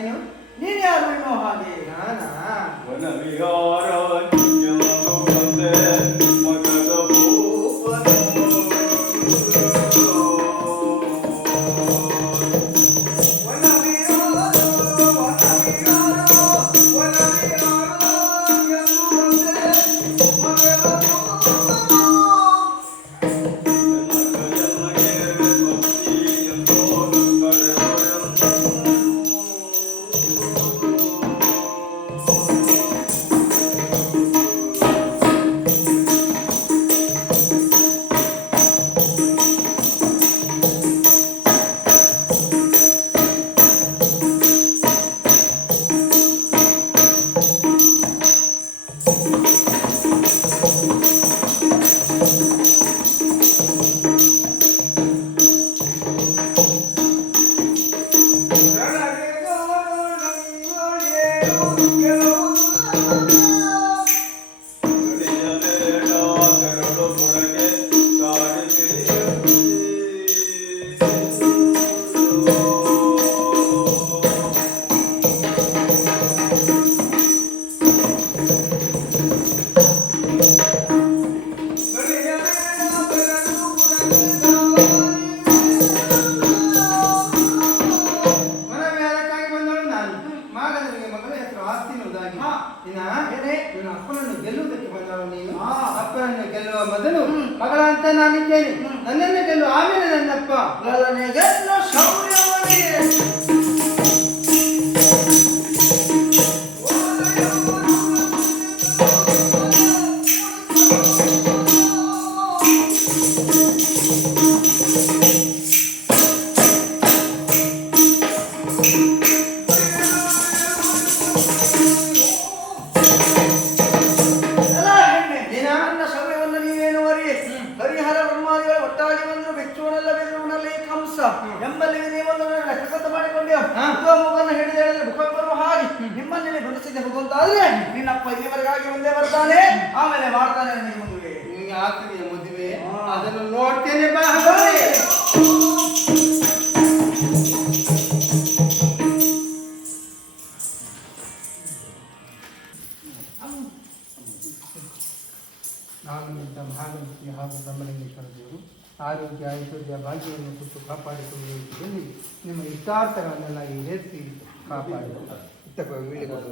ಏನು ನೀನ್ ಯಾರು ಇನ್ನೋ ಹಾಗೆ ನಾನಾ ಅಪ್ಪನನ್ನು ಗೆಲ್ಲುವುದಕ್ಕೆ ಬಂದವರು ನೀನು. ಅಪ್ಪನನ್ನು ಗೆಲ್ಲುವ ಮೊದಲು ಮಗಳ ಅಂತ ನಾನಿದ್ದೇನೆ. ನನ್ನನ್ನು ಗೆಲ್ಲುವ ಆಮೇಲೆ ನನ್ನಪ್ಪ ಗೆಲ್ಲುವ ಶೌರ್ಯವನಿಗೆ ಎಂಬಲ್ಲಿ ಲೆಕ್ಕಕತ್ತ ಮಾಡಿಕೊಂಡೆ ಮುಖವನ್ನು ಹಿಡಿದು ಹೇಳಿದ್ರೆ ಮುಖ ಬರುವ ಹಾಗೆ ನಿಮ್ಮನ್ನೇ ಗುಣಿಸಿದೆ ಹೋಗುವಂತಾದ್ರೆ ನಿನ್ನಪ್ಪ ಇಲ್ಲಿವರೆಗಾಗಿ ಮುಂದೆ ಬರ್ತಾನೆ, ಆಮೇಲೆ ಮಾಡ್ತಾನೆ ನಿಮಗೆ ಮದುವೆ. ನಿಮಗೆ ಆಗ್ತದೆ ಮದುವೆ, ಅದನ್ನು ನೋಡ್ತೇನೆ ಬಾ. ನಾನು ಮಹಾಗಣಪತಿ ಹಾಗೂ ಬ್ರಹ್ಮಲಿಂಗೇಶ್ವರ ದೇವರು ಆರೋಗ್ಯ ಐಶ್ವರ್ಯ ಭಾಗ್ಯವನ್ನು ಕೊಟ್ಟು ಕಾಪಾಡಿಕೊಳ್ಳುವುದರಲ್ಲಿ ನಿಮ್ಮ ಇಷ್ಟಾರ್ಥಗಳನ್ನೆಲ್ಲ ಈಡೇರಿಸಿ ಕಾಪಾಡು. ಇತ್ತ ವೀಳ್ಯ ಕೊಟ್ಟು